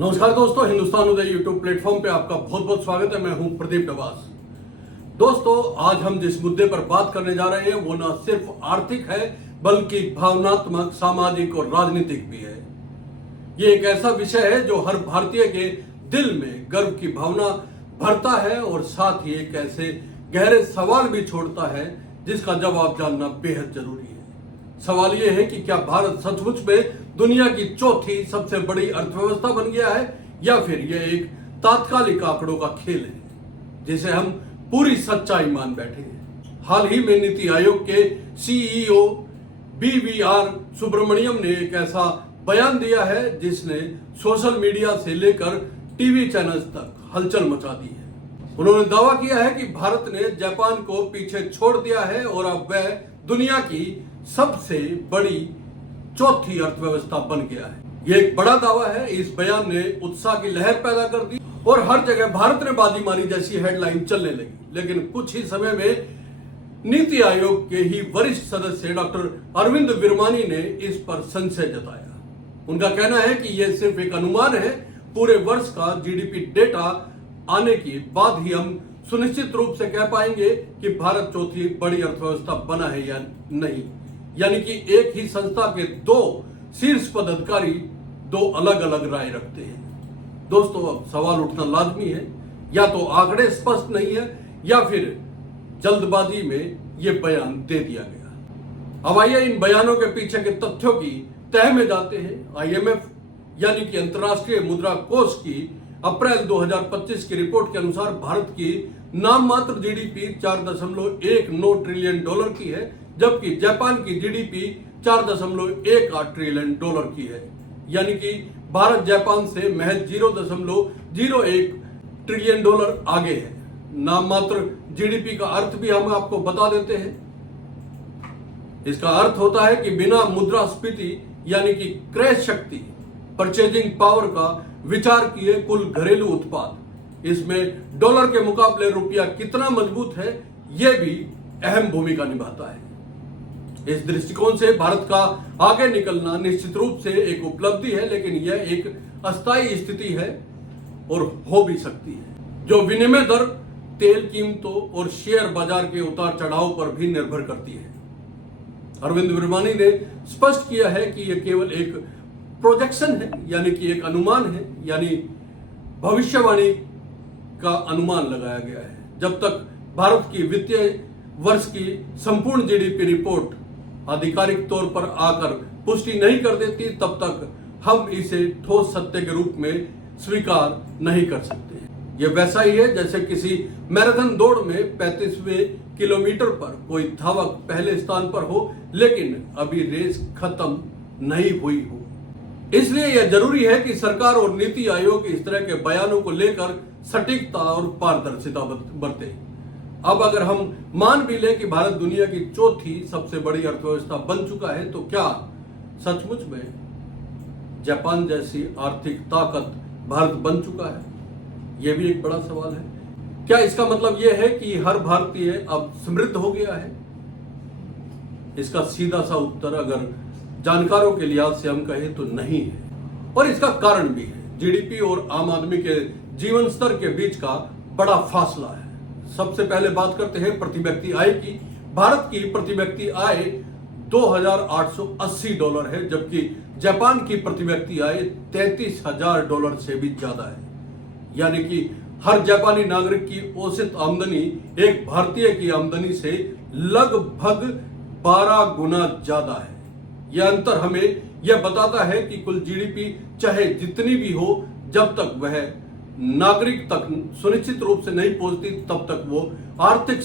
नमस्कार दोस्तों, हिंदुस्तान उदय YouTube platform पे आपका बहुत बहुत स्वागत है। मैं हूं प्रदीप नवास। दोस्तों, आज हम जिस मुद्दे पर बात करने जा रहे हैं वो न सिर्फ आर्थिक है बल्कि भावनात्मक, सामाजिक और राजनीतिक भी है। ये एक ऐसा विषय है जो हर भारतीय के दिल में गर्व की भावना भरता है और साथ ही एक ऐसे गहरे सवाल भी छोड़ता है जिसका जवाब जानना बेहद जरूरी है। सवाल ये है कि क्या भारत सचमुच में दुनिया की चौथी सबसे बड़ी अर्थव्यवस्था बन गया है या फिर यह एक तात्कालिक आंकड़ों का खेल है जिसे हम पूरी सच्चाई मान बैठे हैं। हाल ही में नीति आयोग के सीईओ BVR सुब्रमण्यम ने एक ऐसा बयान दिया है जिसने सोशल मीडिया से लेकर टीवी चैनल्स तक हलचल मचा दी है। उन्होंने दावा किया है कि भारत ने जापान को पीछे छोड़ दिया है और अब वह दुनिया की सबसे बड़ी चौथी अर्थव्यवस्था बन गया है। यह एक बड़ा दावा है। इस बयान ने उत्साह की लहर पैदा कर दी और हर जगह भारत ने बाजी मारी जैसी हेडलाइन चलने लगी। लेकिन कुछ ही समय में नीति आयोग के ही वरिष्ठ सदस्य डॉक्टर अरविंद विरमानी ने इस पर संशय जताया। उनका कहना है कि यह सिर्फ एक अनुमान है। पूरे वर्ष का जीडीपी डेटा आने के बाद ही हम सुनिश्चित रूप से कह पाएंगे कि भारत चौथी बड़ी अर्थव्यवस्था बना है या नहीं। यानी कि एक ही संस्था के दो शीर्ष पदाधिकारी दो अलग अलग राय रखते हैं। दोस्तों, अब सवाल उठना लाजमी है, या तो आंकड़े स्पष्ट नहीं है या फिर जल्दबाजी में यह बयान दे दिया गया। अब आइए इन बयानों के पीछे के तथ्यों की तह में जाते हैं। IMF यानी कि अंतर्राष्ट्रीय मुद्रा कोष की अप्रैल 2025 की रिपोर्ट के अनुसार भारत की नाम मात्र जीडीपी $4.19 ट्रिलियन की है, जबकि जापान की जीडीपी $4.18 ट्रिलियन की है। यानी कि भारत जापान से महज 0.01 ट्रिलियन आगे है। नाम मात्र जीडीपी का अर्थ भी हम आपको बता देते हैं। इसका अर्थ होता है कि बिना मुद्रास्फीति यानी कि क्रय शक्ति, परचेजिंग पावर का विचार किए कुल घरेलू उत्पाद, इसमें डॉलर के मुकाबले रुपया कितना मजबूत है, यह भी अहम भूमिका निभाता है। इस दृष्टिकोण से भारत का आगे निकलना निश्चित रूप से एक उपलब्धि है, लेकिन यह एक अस्थायी स्थिति है और हो भी सकती है जो विनिमय दर, तेल कीमतों और शेयर बाजार के उतार चढ़ाव पर भी निर्भर करती है। अरविंद विरमानी ने स्पष्ट किया है कि यह केवल एक प्रोजेक्शन है, यानी कि एक अनुमान है, यानी भविष्यवाणी का अनुमान लगाया गया है। जब तक भारत की वित्तीय वर्ष की संपूर्ण जीडीपी रिपोर्ट आधिकारिक तौर पर आकर पुष्टि नहीं कर देती, तब तक हम इसे ठोस सत्य के रूप में स्वीकार नहीं कर सकते। यह वैसा ही है जैसे किसी मैराथन दौड़ में 35वें किलोमीटर पर कोई धावक पहले स्थान पर हो लेकिन अभी रेस खत्म नहीं हुई हो। इसलिए यह जरूरी है कि सरकार और नीति आयोग इस तरह के बयानों को लेकर सटीकता और पारदर्शिता बरते। अब अगर हम मान भी लें कि भारत दुनिया की चौथी सबसे बड़ी अर्थव्यवस्था बन चुका है, तो क्या सचमुच में जापान जैसी आर्थिक ताकत भारत बन चुका है? यह भी एक बड़ा सवाल है। क्या इसका मतलब यह है कि हर भारतीय अब समृद्ध हो गया है? इसका सीधा सा उत्तर अगर जानकारों के लिहाज से हम कहें तो नहीं है, और इसका कारण भी है। जीडीपी और आम आदमी के जीवन स्तर के बीच का बड़ा फासला है। सबसे पहले बात करते हैं प्रति व्यक्ति आय की। भारत की प्रति व्यक्ति आय $2,880 है, जबकि जापान की प्रति व्यक्ति आय $33,000 से भी ज्यादा है। यानी कि हर जापानी नागरिक की औसत आमदनी एक भारतीय की आमदनी से लगभग 12 गुना ज्यादा है। यह अंतर हमें यह बताता है कि कुल जीडीपी चाहे जितनी भी हो, जब तक वह नागरिक तक सुनिश्चित रूप से नहीं पहुंचती, तब तक वो आर्थिक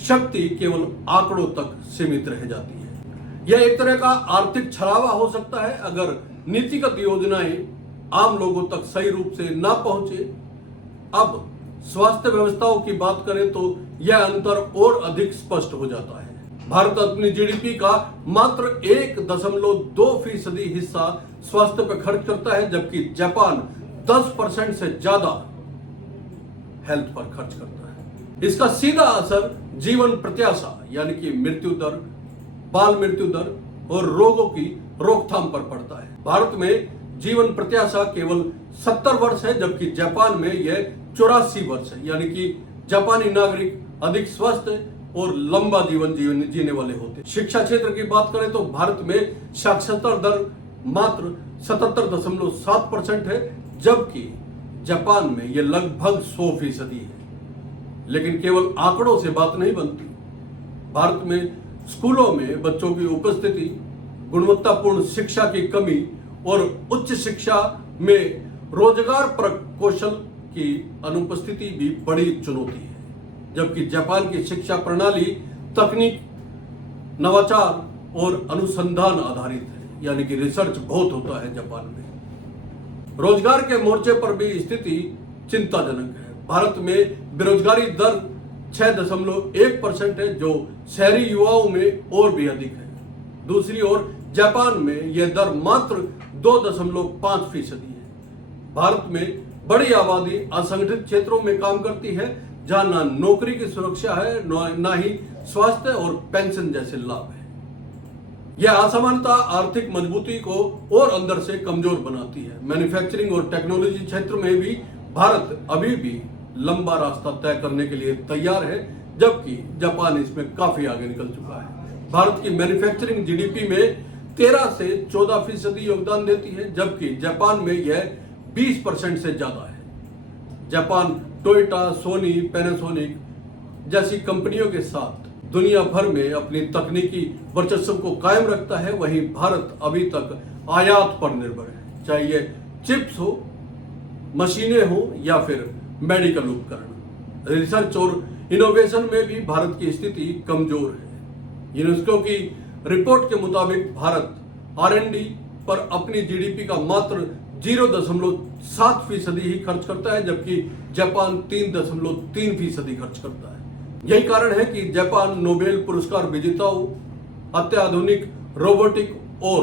शक्ति केवल आंकड़ों तक सीमित रह जाती है। यह एक तरह का आर्थिक छलावा हो सकता है अगर नीतिगत योजनाएं आम लोगों तक सही रूप से ना पहुंचे। अब स्वास्थ्य व्यवस्थाओं की बात करें तो यह अंतर और अधिक स्पष्ट हो जाता है। भारत अपनी जीडीपी का मात्र 1.2% हिस्सा स्वास्थ्य पर खर्च करता है, जबकि जापान 10% से ज्यादा हेल्थ पर खर्च करता है। इसका सीधा असर जीवन प्रत्याशा यानी कि मृत्यु दर, बाल मृत्यु दर और रोगों की रोकथाम पर पड़ता है। भारत में जीवन प्रत्याशा केवल 70 वर्ष है, जबकि जापान में यह 84 वर्ष है। यानी कि जापानी नागरिक अधिक स्वस्थ और लंबा जीवन जीने वाले होते हैं। शिक्षा क्षेत्र की बात करें तो भारत में साक्षरता दर मात्र 77.7% है, जबकि जापान में यह लगभग 100% है। लेकिन केवल आंकड़ों से बात नहीं बनती। भारत में स्कूलों में बच्चों की उपस्थिति, गुणवत्तापूर्ण शिक्षा की कमी और उच्च शिक्षा में रोजगार परक कौशल की अनुपस्थिति भी बड़ी चुनौती है। जबकि जापान की शिक्षा प्रणाली तकनीक, नवाचार और अनुसंधान आधारित है, यानी कि रिसर्च बहुत होता है जापान में। रोजगार के मोर्चे पर भी स्थिति चिंताजनक है। भारत में बेरोजगारी दर 6.1% है, जो शहरी युवाओं में और भी अधिक है। दूसरी ओर जापान में यह दर मात्र 2.5% है। भारत में बड़ी आबादी असंगठित क्षेत्रों में काम करती है, जहां ना नौकरी की सुरक्षा है, ना ही स्वास्थ्य और पेंशन जैसे लाभ है। यह असमानता आर्थिक मजबूती को और अंदर से कमजोर बनाती है। मैन्युफैक्चरिंग और टेक्नोलॉजी क्षेत्र में भी भारत अभी भी लंबा रास्ता तय करने के लिए तैयार है, जबकि जापान इसमें काफी आगे निकल चुका है। भारत की मैन्युफैक्चरिंग जीडीपी में 13 से 14% योगदान देती है, जबकि जापान में यह 20% से ज्यादा है। जापान टोयोटा, सोनी, पैनासोनिक जैसी कंपनियों के साथ दुनिया भर में अपनी तकनीकी वर्चस्व को कायम रखता है। वहीं भारत अभी तक आयात पर निर्भर है, चाहे ये चिप्स हो, मशीनें हो या फिर मेडिकल उपकरण। रिसर्च और इनोवेशन में भी भारत की स्थिति कमजोर है। यूनेस्को की रिपोर्ट के मुताबिक भारत R&D पर अपनी जीडीपी का मात्र 0.7% ही खर्च करता है, जबकि जापान 3.3% खर्च करता है। यही कारण है कि जापान नोबेल पुरस्कार विजेताओं, अत्याधुनिक रोबोटिक और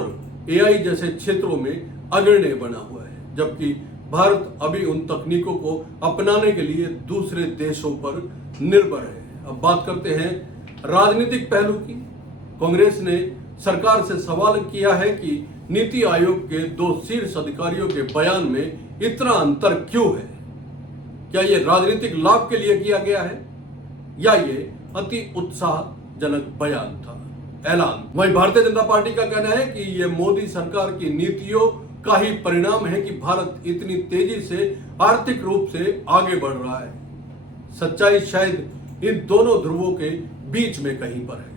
AI जैसे क्षेत्रों में अग्रणी बना हुआ है, जबकि भारत अभी उन तकनीकों को अपनाने के लिए दूसरे देशों पर निर्भर है। अब बात करते हैं राजनीतिक पहलू की। कांग्रेस ने सरकार से सवाल किया है कि नीति आयोग के 2 शीर्ष अधिकारियों के बयान में इतना अंतर क्यों है। क्या यह राजनीतिक लाभ के लिए किया गया है या ये अति उत्साहजनक बयान था, ऐलान। वहीं भारतीय जनता पार्टी का कहना है कि यह मोदी सरकार की नीतियों का ही परिणाम है कि भारत इतनी तेजी से आर्थिक रूप से आगे बढ़ रहा है। सच्चाई शायद इन दोनों ध्रुवों के बीच में कहीं पर है।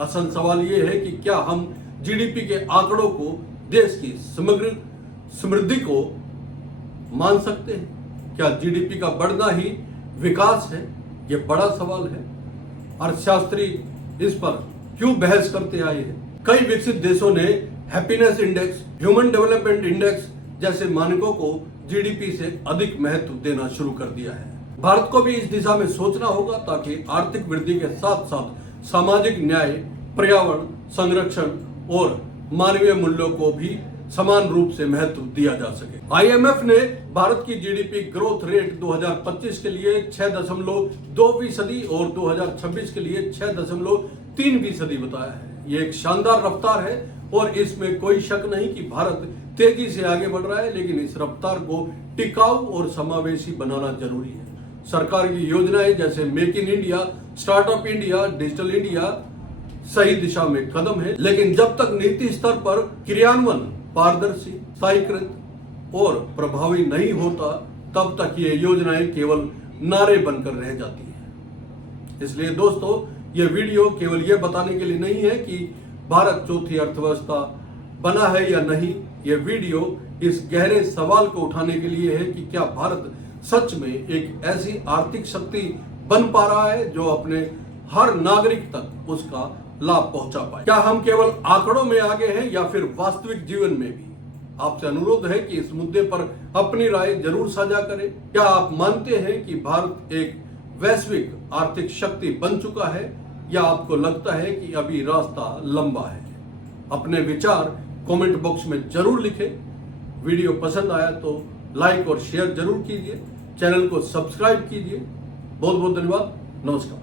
असल सवाल यह है कि क्या हम जीडीपी के आंकड़ों को देश की समग्र समृद्धि को मान सकते हैं? क्या जीडीपी का बढ़ना ही विकास है? यह बड़ा सवाल है। अर्थशास्त्री इस पर क्यों बहस करते आए हैं? कई विकसित देशों ने happiness index, human development index जैसे मानकों को जीडीपी से अधिक महत्व देना शुरू कर दिया है। भारत को भी इस दिशा में सोचना होगा, ताकि आर्थिक वृद्धि के साथ साथ सामाजिक न्याय, पर्यावरण संरक्षण और मानवीय मूल्यों को भी समान रूप से महत्व दिया जा सके। IMF ने भारत की जीडीपी ग्रोथ रेट 2025 के लिए 6.2% और 2026 के लिए 6.3% बताया है। ये एक शानदार रफ्तार है और इसमें कोई शक नहीं कि भारत तेजी से आगे बढ़ रहा है, लेकिन इस रफ्तार को टिकाऊ और समावेशी बनाना जरूरी है। सरकार की योजनाएं जैसे make in India, startup India, digital India सही दिशा में कदम है, लेकिन जब तक नीति स्तर पर क्रियान्वयन पारदर्शी, स्थायीकृत और प्रभावी नहीं होता, तब तक ये योजनाएं केवल नारे बनकर रह जाती हैं। इसलिए दोस्तों, ये वीडियो केवल ये बताने के लिए नहीं है कि भारत चौथी अर्थव्यवस्था बना है या नहीं। ये वीडियो इस गहरे सवाल को उठाने के लिए है कि क्या भारत सच में एक ऐसी आर्थिक शक्ति बन पा रहा है जो अपने हर नागरिक तक उसका लाभ पहुंचा पाए। क्या हम केवल आंकड़ों में आगे हैं या फिर वास्तविक जीवन में भी? आपसे अनुरोध है कि इस मुद्दे पर अपनी राय जरूर साझा करें। क्या आप मानते हैं कि भारत एक वैश्विक आर्थिक शक्ति बन चुका है या आपको लगता है कि अभी रास्ता लंबा है? अपने विचार कमेंट बॉक्स में जरूर लिखें। वीडियो पसंद आया तो लाइक और शेयर जरूर कीजिए। चैनल को सब्सक्राइब कीजिए। बहुत बहुत धन्यवाद। नमस्कार।